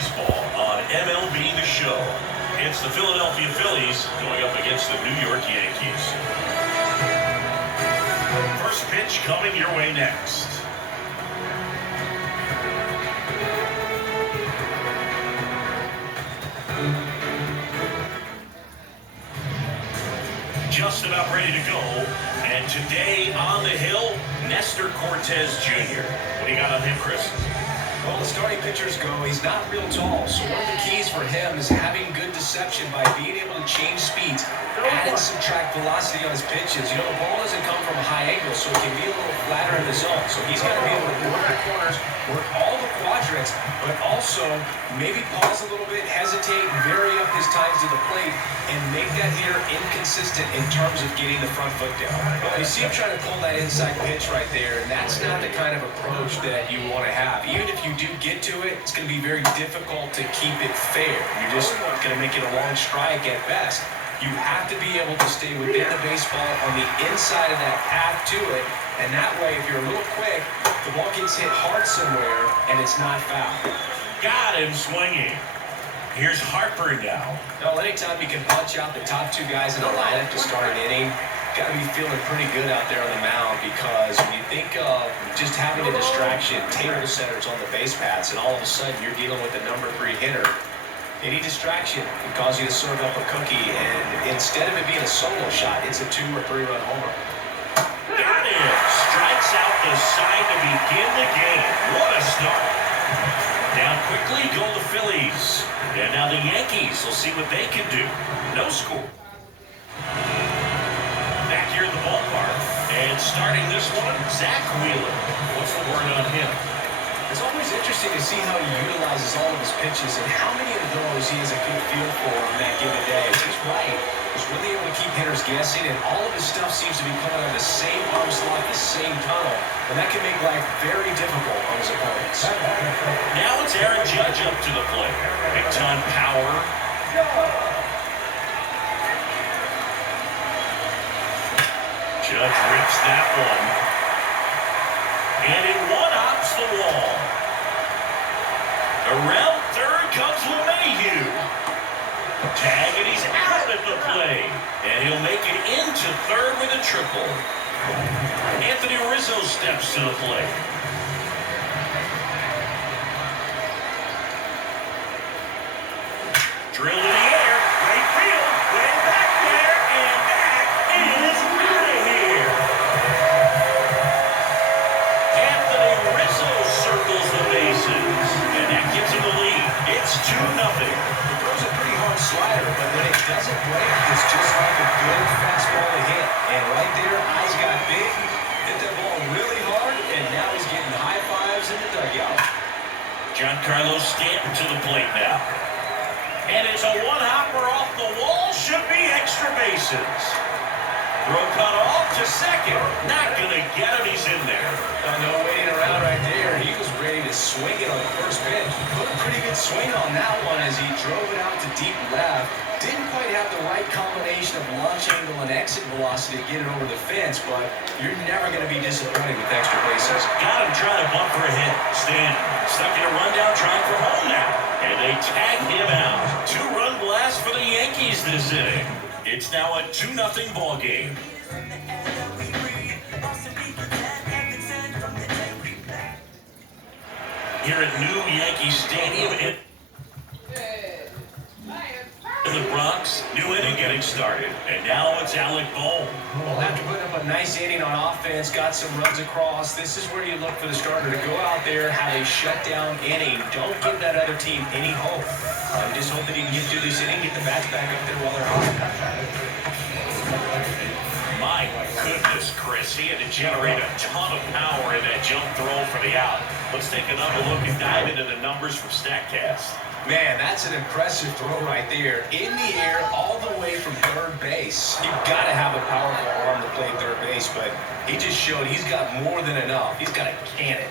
baseball on MLB The Show. It's the Philadelphia Phillies going up against the New York Yankees. First pitch coming your way next. Just about ready to go. And today on the hill, Nestor Cortez Jr. What do you got on him, Chris? Well, the starting pitchers go, he's not real tall, so one of the keys for him is having good deception by being able to change speeds, add and subtract velocity on his pitches. You know, the ball doesn't come from a high angle, so it can be a little flatter in the zone. So he's got to be able to work the corners, work all the quadrants, but also maybe pause a little bit, hesitate, vary up his times to the plate, and make that hitter inconsistent in terms of getting the front foot down. You see him trying to pull that inside pitch right there, and that's not the kind of approach that you want to have. Even if you do get to it, it's going to be very difficult to keep it fair. You're just going to make it a long strike at best. You have to be able to stay within the baseball on the inside of that path to it, and that way, if you're a little quick, the ball gets hit hard somewhere, and it's not foul. Got him swinging. Here's Harper now. Now, anytime you can punch out the top two guys in the lineup to start an inning, got to be feeling pretty good out there on the mound, because when you think of just having a distraction, table setters on the base paths, and all of a sudden you're dealing with the number 3 hitter, any distraction can cause you to serve up a cookie, and instead of it being a solo shot, it's a 2 or 3 run homer. Got him. Strikes out the side to begin the game. What a start. Down quickly go the Phillies. And now the Yankees will see what they can do. No score. Back here in the ballpark. And starting this one, Zach Wheeler. What's the word on him? It's always interesting to see how he utilizes all of his pitches and how many of those he has a good feel for on that given day. He's right. He's really able to keep hitters guessing, and all of his stuff seems to be coming out of the same arm slot, the same tunnel, and that can make life very difficult on his opponents. Now it's Aaron Judge up to the plate. Big-time power. Judge rips that one. And it one-hops the wall. Around third comes LeMahieu. Tag, and he's out at the plate. And he'll make it into third with a triple. Anthony Rizzo steps to the plate. Drilled in the air. Right field. Way back there. And that is out of here. Anthony Rizzo circles the bases. And that gives him the lead. It's 2-0. Slider, but when it doesn't break, it's just like a good fastball to hit. And right there, eyes got big, hit that ball really hard, and now he's getting high fives in the dugout. Giancarlo Stanton to the plate now. And it's a one-hopper off the wall. Should be extra bases. Throw cut off to second. Not going to get him. He's in there. No waiting around right there. He was ready to swing it on the first pitch. Put a pretty good swing on that one as he drove it out to deep left. Didn't quite have the right combination of launch angle and exit velocity to get it over the fence, but you're never going to be disappointed with extra bases. Got him trying to bunt for a hit. Stanton stuck in a rundown trying for home now. And they tag him out. 2-run blast for the Yankees this inning. It's now a 2-0 ball game. Here at New Yankee Stadium in the Bronx, new inning getting started. And now it's Alec Bohm. Well, after putting up a nice inning on offense, got some runs across, this is where you look for the starter to go out there, have a shutdown inning. Don't give that other team any hope. Just hope that he can get through this inning, get the bats back up there while they're hot. My goodness, Chris, he had to generate a ton of power in that jump throw for the out. Let's take another look and dive into the numbers from StatCast. Man, that's an impressive throw right there. In the air, all the way from third base. You've got to have a powerful arm to play third base, but he just showed he's got more than enough. He's got a cannon.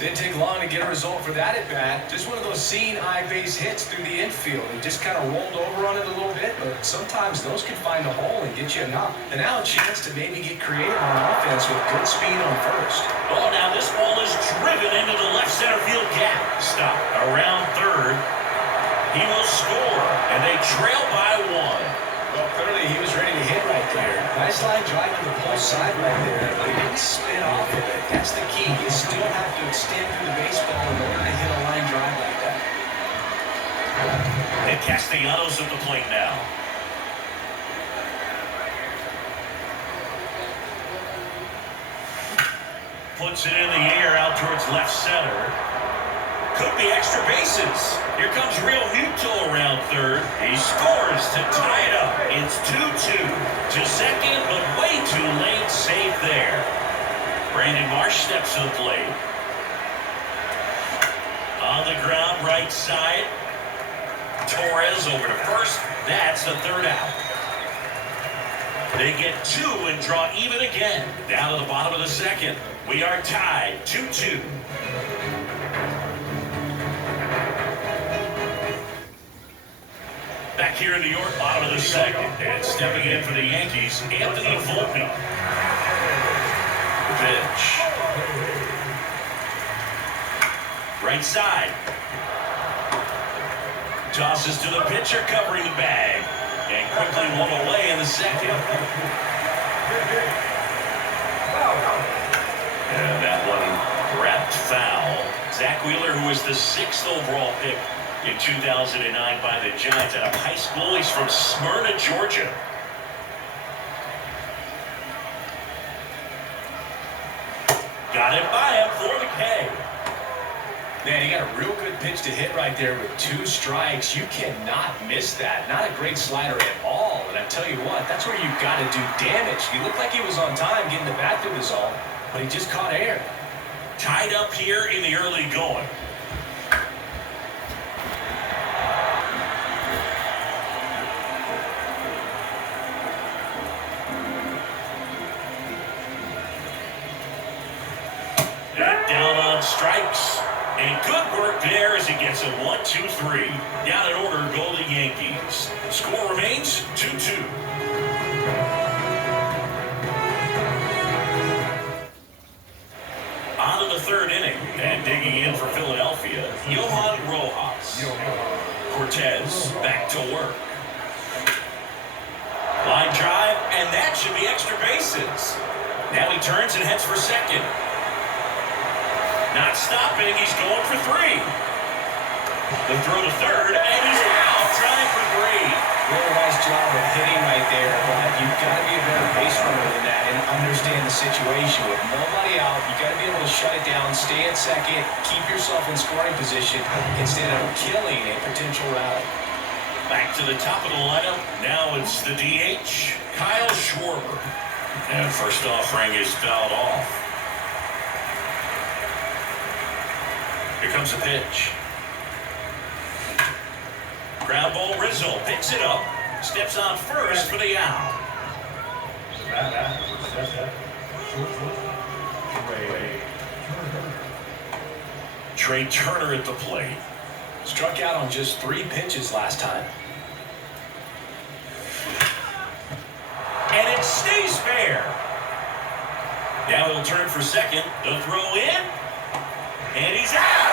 Didn't take long to get a result for that at-bat. Just one of those seeing eye base hits through the infield. He just kind of rolled over on it a little bit, but sometimes those can find a hole and get you a knock. And now a chance to maybe get creative on offense with good speed on first. Well, now this ball is driven into the left center field gap. Stop. Around trail by 1. Well, clearly he was ready to hit right there. Nice line drive to the pull side right there, but he didn't spin off of it. That's the key. You still have to extend through the baseball in order to hit a line drive like that. And Castellanos at the plate now. Puts it in the air out towards left center. Could be extra bases. Here comes Real Muto around third. He scores to tie it up. It's 2-2 to second, but way too late. Save there. Brandon Marsh steps to the plate. On the ground, right side. Torres over to first. That's the third out. They get 2 and draw even again. Down to the bottom of the second. We are tied 2-2. Back here in New York, bottom of the second. And stepping in for the Yankees, Anthony Volpe. Pitch. Right side. Tosses to the pitcher, covering the bag. And quickly one away in the second. And that one wrapped foul. Zach Wheeler, who was the 6th overall pick in 2009 by the Giants out of high school. He's from Smyrna, Georgia. Got it by him for the K. Man, he got a real good pitch to hit right there with 2 strikes. You cannot miss that. Not a great slider at all. And I tell you what, that's where you've got to do damage. He looked like he was on time getting the bat through the zone, but he just caught air. Tied up here in the early going. And down on strikes. And good work there as he gets a 1-2-3. Down in order go the Yankees. Score remains 2-2. On to the third inning. And digging in for Philadelphia, Johan Rojas. Cortez back to work. Line drive, and that should be extra bases. Now he turns and heads for second. Not stopping, he's going for 3. The throw to third, and he's out, trying for 3. Really nice job of hitting right there, but you've got to be a better base runner than that and understand the situation. With nobody out, you've got to be able to shut it down, stay at second, keep yourself in scoring position instead of killing a potential rally. Back to the top of the lineup. Now it's the DH, Kyle Schwarber. And first offering is fouled off. Here comes the pitch. Ground ball, Rizzo picks it up. Steps on first for the out. Trey Turner at the plate. Struck out on just 3 pitches last time. And it stays fair. Now he'll turn for second. The throw in. And he's out.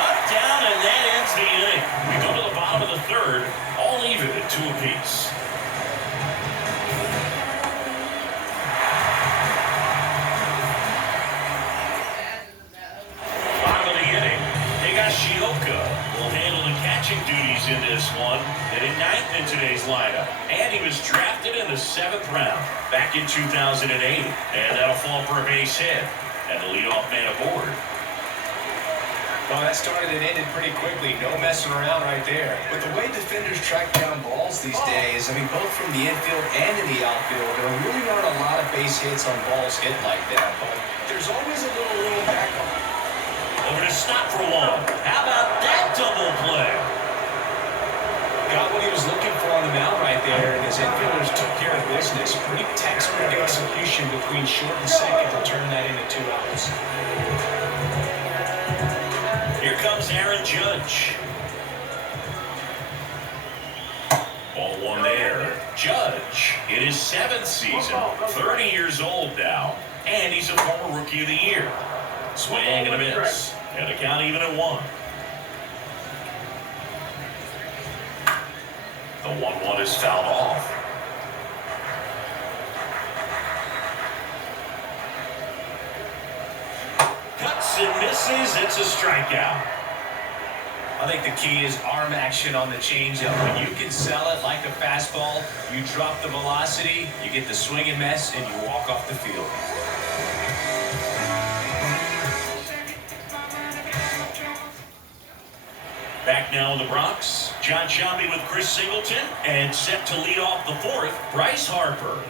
Up, down, and that ends the inning. We go to the bottom of the third, all even at 2 apiece. Bottom of the inning, Higashioka will handle the catching duties in this one. Hitting 9th in today's lineup. And he was drafted in the 7th round back in 2008. And that'll fall for a base hit. And the leadoff man aboard. Well, that started and ended pretty quickly. No messing around right there. With the way defenders track down balls these days, I mean, both from the infield and in the outfield, there really aren't a lot of base hits on balls hit like that. But there's always a little room back on. Over to stop for 1. How about that double play? Got what he was looking for on the mound right there, and his infielders took care of business. Pretty textbook execution between short and second to turn that into 2 outs. Here comes Aaron Judge. Ball 1 there. Judge in his 7th season, 30 years old now, and he's a former Rookie of the Year. Swing and a miss, and the count even at 1. The 1-1 is fouled off. Cuts and misses. It's a strikeout. I think the key is arm action on the changeup. When you can sell it like a fastball, you drop the velocity, you get the swing and miss, and you walk off the field. Back now in the Bronx, John Shelby with Chris Singleton, and set to lead off the fourth, Bryce Harper.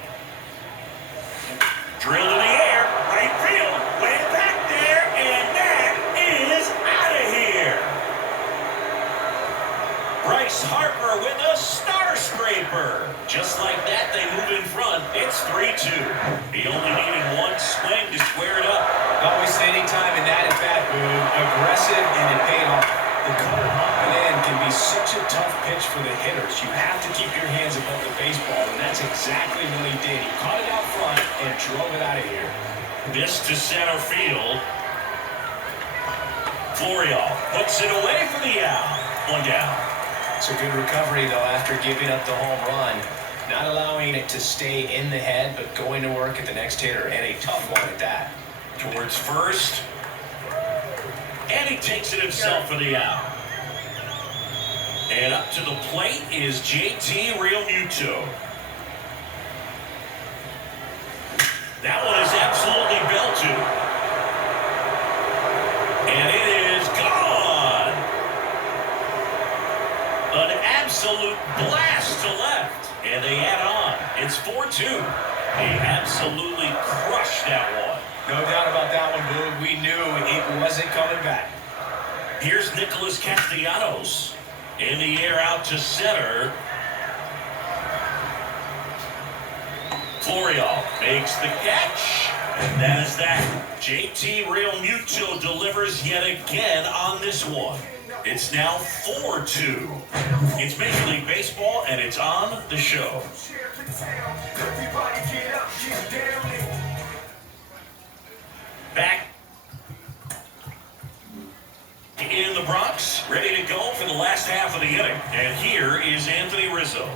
Drilled in the air, right field, way back there, and that is out of here. Bryce Harper with a star scraper. Just like that, they move in front. It's 3-2. He only needed one swing to square it up. Not wasting any time in that at-bat, Boone. Aggressive, and it paid off. The cutter hopping in can be such a tough pitch for the hitters. You have to keep your hands above the baseball, and that's exactly what he did. He caught it out front and drove it out of here. This to center field. Florial puts it away for the out. One down. It's a good recovery, though, after giving up the home run. Not allowing it to stay in the head, but going to work at the next hitter, and a tough one at that. Towards first. And he takes it himself for the out. And up to the plate is JT Realmuto. That one is absolutely belted. And it is gone. An absolute blast to left. And they add on. It's 4-2. They absolutely crushed that one. No doubt about that one, Boone. We knew it wasn't coming back. Here's Nicholas Castellanos. In the air out to center. Florial makes the catch. And that is that. JT Realmuto delivers yet again on this one. It's now 4-2. It's Major League Baseball, and it's on the show. Back in the Bronx, ready to go for the last half of the inning. And here is Anthony Rizzo.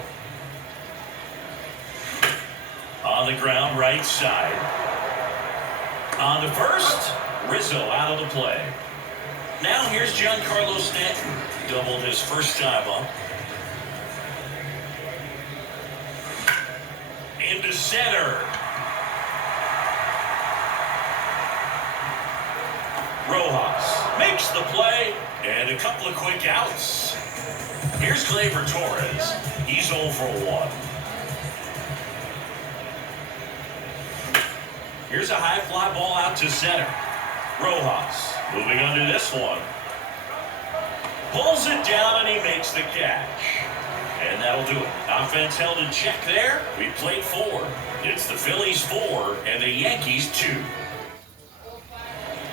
On the ground, right side. On to first, Rizzo out of the play. Now here's Giancarlo Stanton. Doubled his first time up. Into center. Rojas makes the play, and a couple of quick outs. Here's Gleyber Torres. He's 0 for 1. Here's a high fly ball out to center. Rojas moving under this one. Pulls it down, and he makes the catch. And that'll do it. Offense held in check there. We played 4. It's the Phillies 4 and the Yankees 2.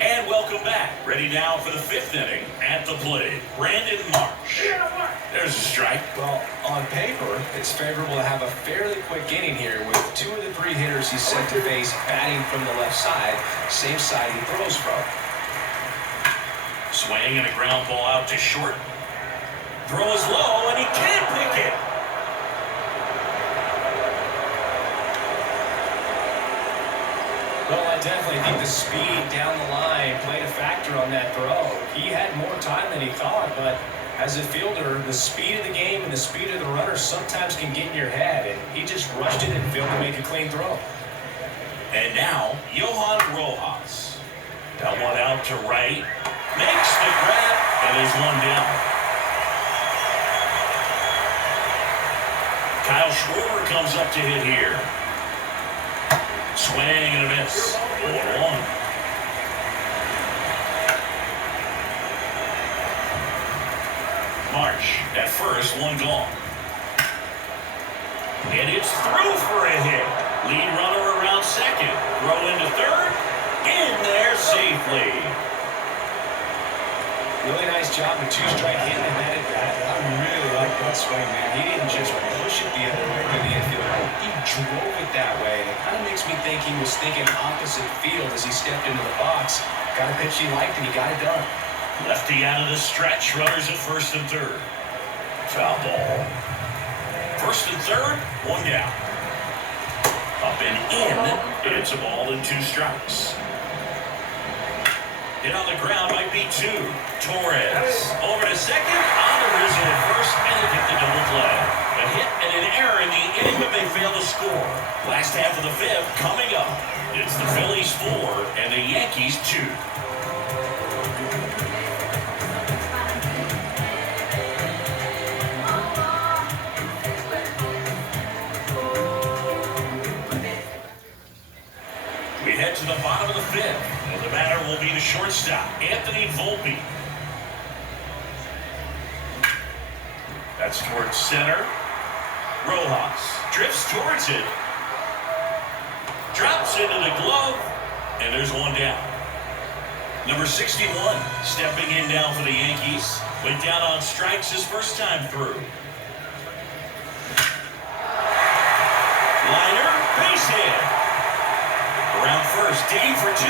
And welcome back. Ready now for the 5th inning. At the plate, Brandon Marsh. There's a strike. Well, on paper, it's favorable to have a fairly quick inning here with 2 of the 3 hitters he's sent to base batting from the left side, same side he throws from. Swing and a ground ball out to short. Throw is low, and he can't pick it. Well, I definitely think the speed down the line played a factor on that throw. He had more time than he thought, but as a fielder, the speed of the game and the speed of the runner sometimes can get in your head, and he just rushed it and failed to make a clean throw. And now, Johan Rojas. That one out to right. Makes the grab, and there's one down. Kyle Schwarber comes up to hit here. Swing and a miss. 1-1. March at first, one gone. And it's through for a hit. Lead runner around second. Throw into third. In there safely. Really nice job with 2-strike hitting and that at bat. I really like that swing, man. He didn't just push it the other way to the infield. He drove it that way. And it kind of makes me think he was thinking opposite field as he stepped into the box. Got a pitch he liked, and he got it done. Lefty out of the stretch. Runners at first and third. Foul ball. First and third, one down. Up and in. It's a ball and 2 strikes. Hit on the ground might be 2. Torres over to second. On to Rizzo at first, and they get the double play. A hit and an error in the inning, but they fail to score. Last half of the 5th coming up. It's the Phillies 4 and the Yankees 2. We head to the bottom of the 5th. And the batter will be the shortstop, Anthony Volpe. That's towards center. Rojas drifts towards it. Drops into the glove. And there's one down. Number 61 stepping in now for the Yankees. Went down on strikes his first time through. Liner, base hit. Around first, digging for 2.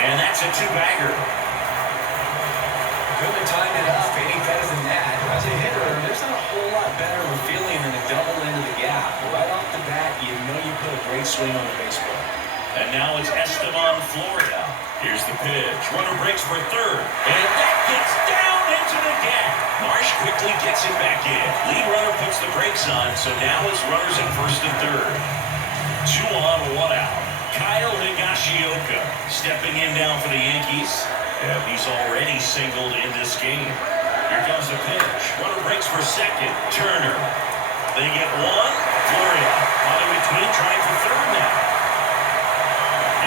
And that's a 2-bagger. Couldn't time it up any better than that. As a hitter, there's not a whole lot better of a feeling than a double into the gap. Right off the bat, you know you put a great swing on the baseball. And now it's Esteban Florida. Here's the pitch. Runner breaks for third. And that gets down into the gap. Marsh quickly gets it back in. Lead runner puts the brakes on, so now it's runners at first and third. 2 on, 1 out. Kyle Higashioka stepping in now for the Yankees. And he's already singled in this game. Here comes the pitch. Runner breaks for second. Turner. They get 1. Florida on in between, trying for third now.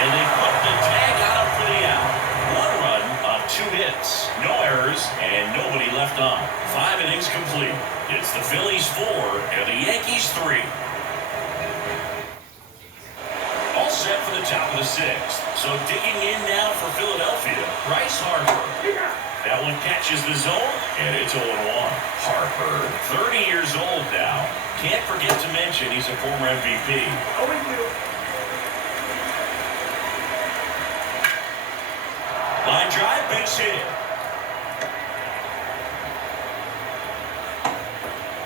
And they put the tag on him for the out. 1 run on 2 hits. No errors and nobody left on. 5 innings complete. It's the Phillies 4 and the Yankees 3. All set for the top of the 6th. So digging in now for Philadelphia, Bryce Harper. That one catches the zone, and it's 0-1. Harper, 30 years old now. Can't forget to mention he's a former MVP. Line drive, base hit.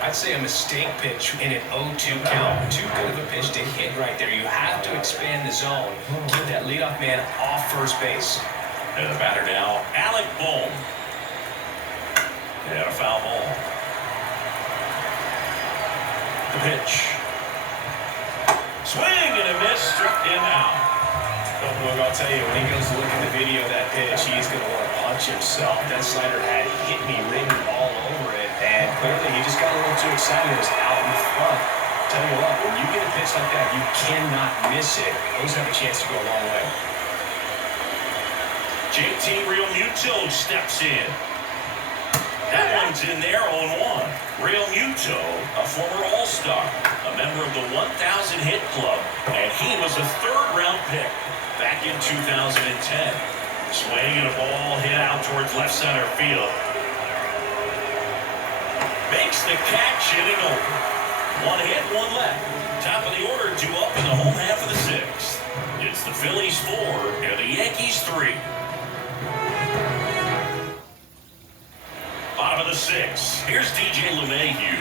I'd say a mistake pitch in an 0-2 count. Too good of a pitch to hit right there. You have to expand the zone. Keep that leadoff man off first base. And the batter now, Alec Bohm. And a foul ball. The pitch. Swing and a miss, struck him out. But look, I'll tell you, when he goes to look at the video of that pitch, he's going to want to punch himself. That slider had hit me written all over it, and clearly he just got a little too excited. It was out in front. Tell you what, when you get a pitch like that, you cannot miss it. Those have a chance to go a long way. JT Realmuto steps in. That one's in there, 0-1. Realmuto, a former All-Star, a member of the 1,000 hit club, and he was a 3rd-round pick back in 2010. Swing and a ball hit out towards left center field. Makes the catch, hitting over. 1 hit, 1 left. Top of the order, 2 up in the home half of the 6th. It's the Phillies 4 and the Yankees 3. Bottom of the 6th. Here's DJ LeMahieu.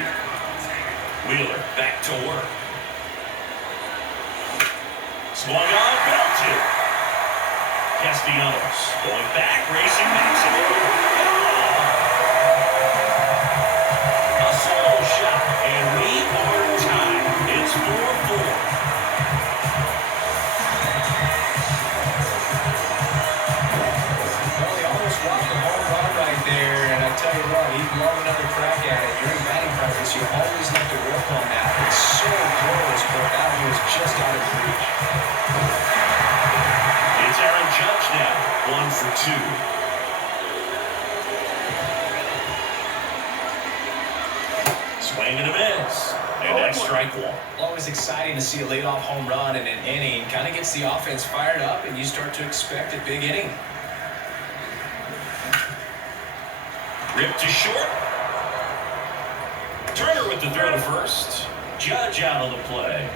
Wheeler back to work. Swung on, belted. Castellanos going back, racing Maximo. A solo shot, and we are tied. It's 4-4. Tell you what, he'd love another crack at it. During batting practice, you always have to work on that. It's so close, but that one was just out of reach. It's Aaron Judge now, 1 for 2. Swing and a miss. And that's strike 1. Always exciting to see a leadoff home run in an inning. Kind of gets the offense fired up, and you start to expect a big inning. Ripped to short. Turner with the throw to first. Judge out on the play.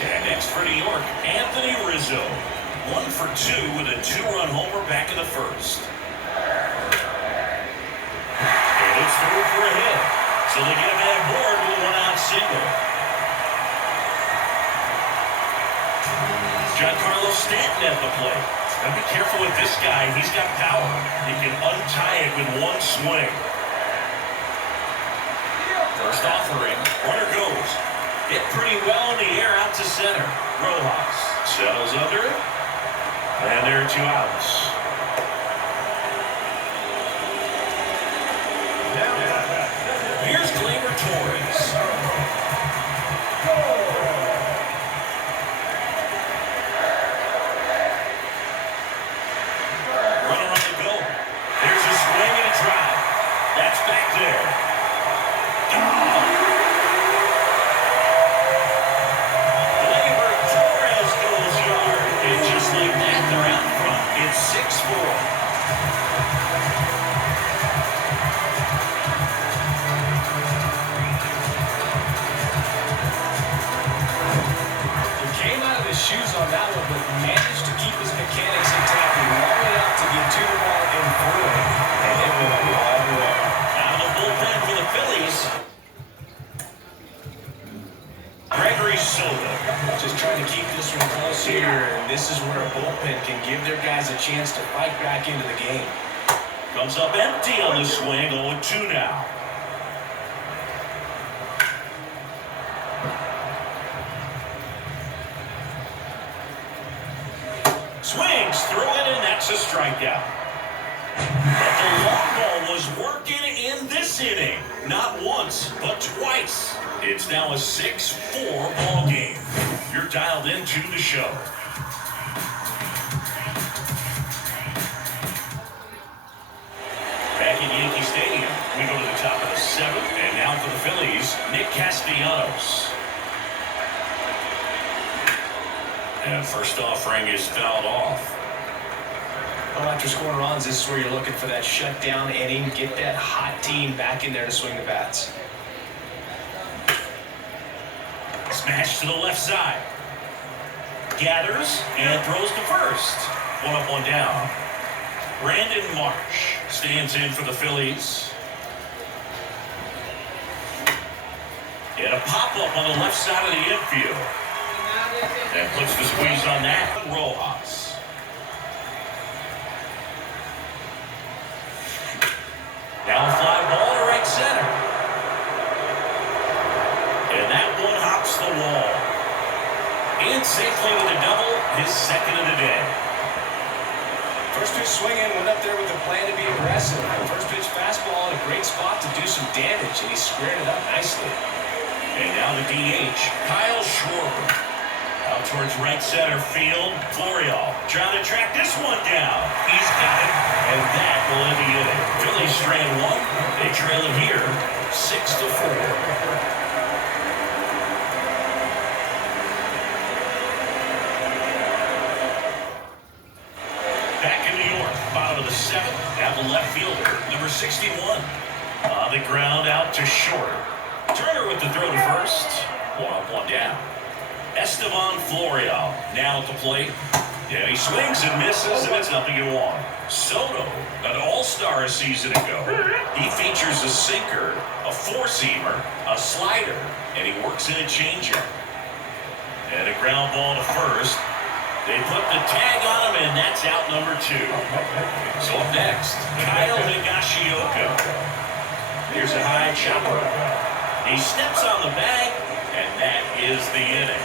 And next for New York, Anthony Rizzo. 1 for 2 with a 2-run homer back in the first. And it's through for a hit. So they get a man Giancarlo Stanton at the plate. Gotta be careful with this guy. He's got power. He can untie it with one swing. First offering. Runner goes. Hit pretty well in the air out to center. Rojas settles under it. And there are 2 outs. Here's Gleyber Torres. Runner on the go. There's a swing and a drive. That's back there. Gleyber Torres goes yard. And just like that, they're out front. It's 6-4. Shoes on that one, but managed to keep his mechanics intact long enough to get to the ball and through it. And it went a long way. Out of the bullpen for the Phillies. Gregory Soto. Just trying to keep this one close here. And this is where a bullpen can give their guys a chance to fight back into the game. Comes up empty on the swing. 0-2 now. Swings through it, and that's a strikeout. But the long ball was working in this inning. Not once, but twice. It's now a 6-4 ball game. You're dialed into the show. Back in Yankee Stadium, we go to the top of the 7th, and now for the Phillies, Nick Castellanos. And first offering is fouled off. Well, after scoring runs, this is where you're looking for that shutdown inning. Get that hot team back in there to swing the bats. Smash to the left side. Gathers and throws to first. 1 up, 1 down. Brandon Marsh stands in for the Phillies. And a pop-up on the left side of the infield. And puts the squeeze on that. Rojas. Now a fly ball to right center. And that one hops the wall. In safely with a double, his second of the day. First pitch swinging, went up there with a plan to be aggressive. First pitch fastball in a great spot to do some damage, and he squared it up nicely. And now the DH, Kyle Schwarber. Out towards right center field. Florial trying to track this one down. He's got it. And that will end the inning. Phillies strand 1. They trail it here 6-4. Back in New York, bottom of the 7th. Have the left fielder, number 61. On the ground out to short. Turner with the throw to first. 1 up, 1 down. Esteban Florial now at the plate. Yeah, he swings and misses, and it's 0-1. Soto, an all-star a season ago. He features a sinker, a four-seamer, a slider, and he works in a changeup. And a ground ball to first. They put the tag on him, and that's out number 2. So up next, Kyle Higashioka. Here's a high chopper. He steps on the bag, and that is the inning.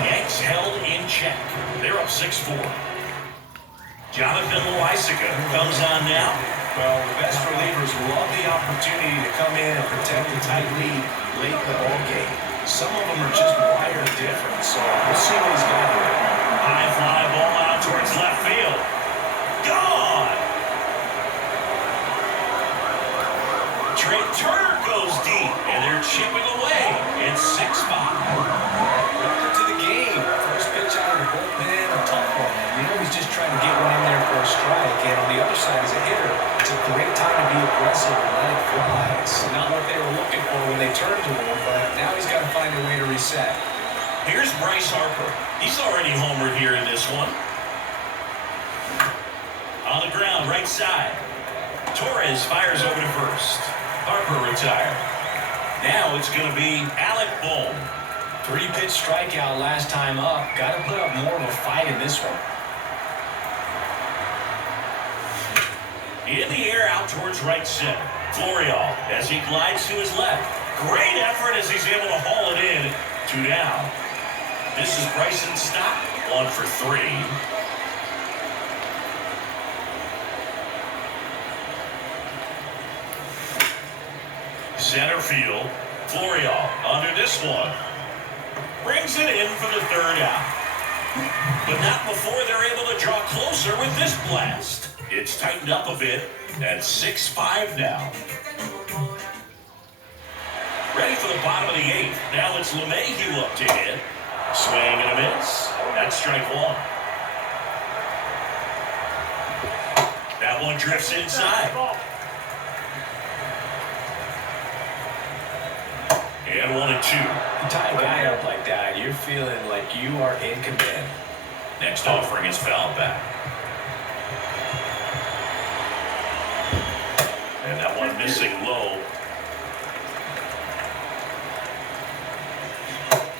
Yanks held in check. They're up 6-4. Jonathan Loaisiga comes on now. Well, the best relievers love the opportunity to come in and protect a tight lead late in the ball game. Some of them are just wired different, so we'll see what he's got here. High fly ball out towards left field. Gone! Trey Turner goes deep, and they're chipping away. It's 6-5. Welcome to the game. First pitch out of the bullpen, a tough one. You know he's just trying to get one in there for a strike. And on the other side as a hitter, it's a great time to be aggressive and let it fly. It's not what they were looking for when they turned to him, but now he's got to find a way to reset. Here's Bryce Harper. He's already homered here in this one. On the ground, right side. Torres fires over to first. Harper retired. Now it's going to be Alec Bohm. 3-pitch strikeout last time up. Got to put up more of a fight in this one. In the air out towards right center. Florial as he glides to his left. Great effort as he's able to haul it in. 2 down. This is Bryson's stop. 1 for 3. Center field. Florial under this one. Brings it in for the 3rd out. But not before they're able to draw closer with this blast. It's tightened up a bit at 6-5 now. Ready for the bottom of the 8th. Now it's LeMahieu up to hit. Swing and a miss. That's strike 1. That one drifts inside. And 1 and 2. You tie a guy up like that, you're feeling like you are in command. Next offering is fouled back. And that one missing low.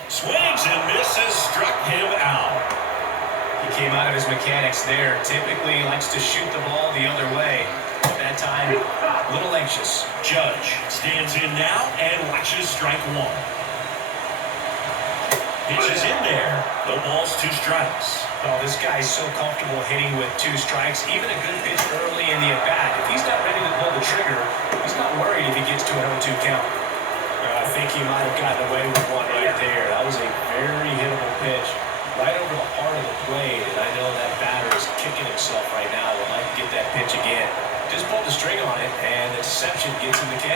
Swings and misses, struck him out. He came out of his mechanics there. Typically, he likes to shoot the ball the other way. At that time, a little anxious. Judge stands in now and watches strike 1. Pitches in there. No balls, 2 strikes. Oh, this guy's so comfortable hitting with 2 strikes. Even a good pitch early in the at-bat. If he's not ready to pull the trigger, he's not worried if he gets to an 0-2 count. I think he might have gotten away with one right there. That was a very hittable pitch right over the heart of the plate. And I know that batter is kicking himself right now. Would like to get that pitch again. Just pulled the string on it, and the deception gets him the K.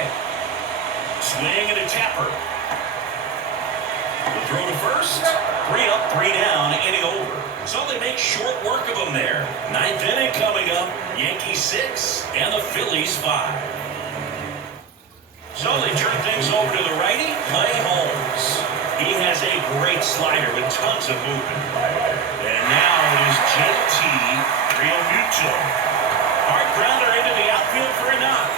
Swing and a tapper. The throw to first. 3 up, 3 down, inning over. So they make short work of them there. 9th inning coming up. Yankees 6 and the Phillies 5. So they turn things over to the righty, Clay Holmes. He has a great slider with tons of movement. And now it is JT Realmuto. Hard grounder into the outfield for a knock.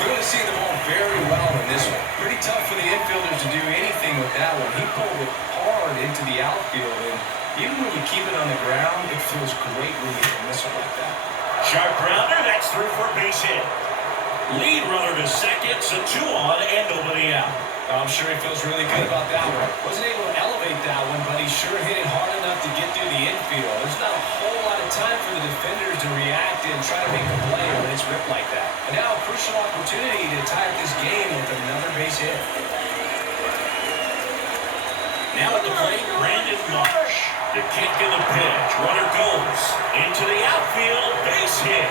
Clearly seeing the ball very well in this one. Pretty tough for the infielders to do anything with that one. He pulled it hard into the outfield, and even when you keep it on the ground, it feels great when you can miss it like that. Sharp grounder, that's through for a base hit. Lead runner to second, so 2 on and nobody out. I'm sure he feels really good about that one. Wasn't able to elevate that one, but he sure hit it hard enough to get through the infield. There's not a whole lot of time for the defenders to react and try to make a play when it's ripped like that. And now a crucial opportunity to tie up this game with another base hit. Now at the plate, Brandon Marsh. The kick and the pitch. Runner goes into the outfield. Base hit.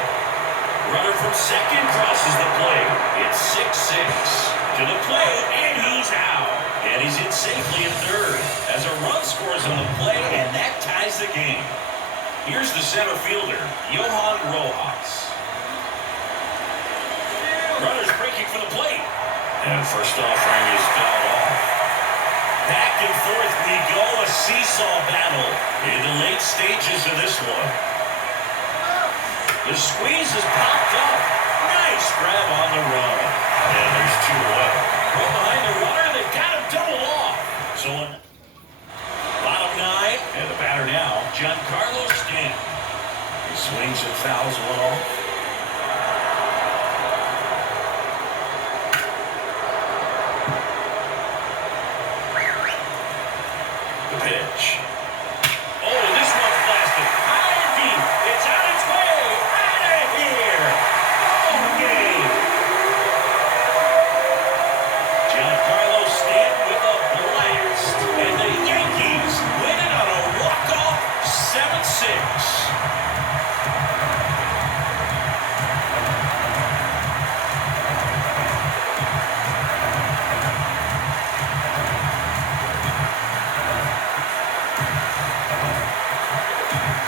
Runner from second crosses the plate. It's 6-6. To the plate, and he's out. And he's in safely at third as a run scores on the play, and that ties the game. Here's the center fielder, Johan Rojas. Runner's breaking for the plate. And first offering is fouled off. Back and forth we go, a seesaw battle in the late stages of this one. The squeeze is popped up. Nice grab on the run. And there's 2 away. Well behind the runner, they got him doubled off. So bottom 9, and the batter now, Giancarlo Stanton. He swings and fouls 1 off. The pitch. Oh, this one's blasted. High and deep. It's on its way. Out of here. Oh, game. Giancarlo Stanton with a blast. And the Yankees win it on a walk-off 7-6.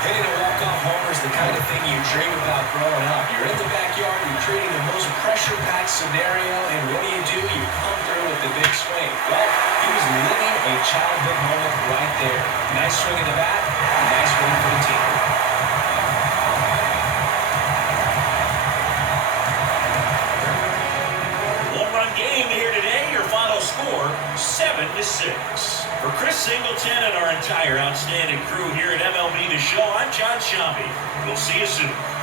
Hitting a walk-off homer is the kind of thing you dream about growing up. You're in the backyard, you're creating the most pressure-packed scenario, and what do? You come through with the big swing. Well, he was living a childhood moment right there. Nice swing in the bat, nice win for the team. One-run game. 7-6. For Chris Singleton and our entire outstanding crew here at MLB The Show, I'm John Shambi. We'll see you soon.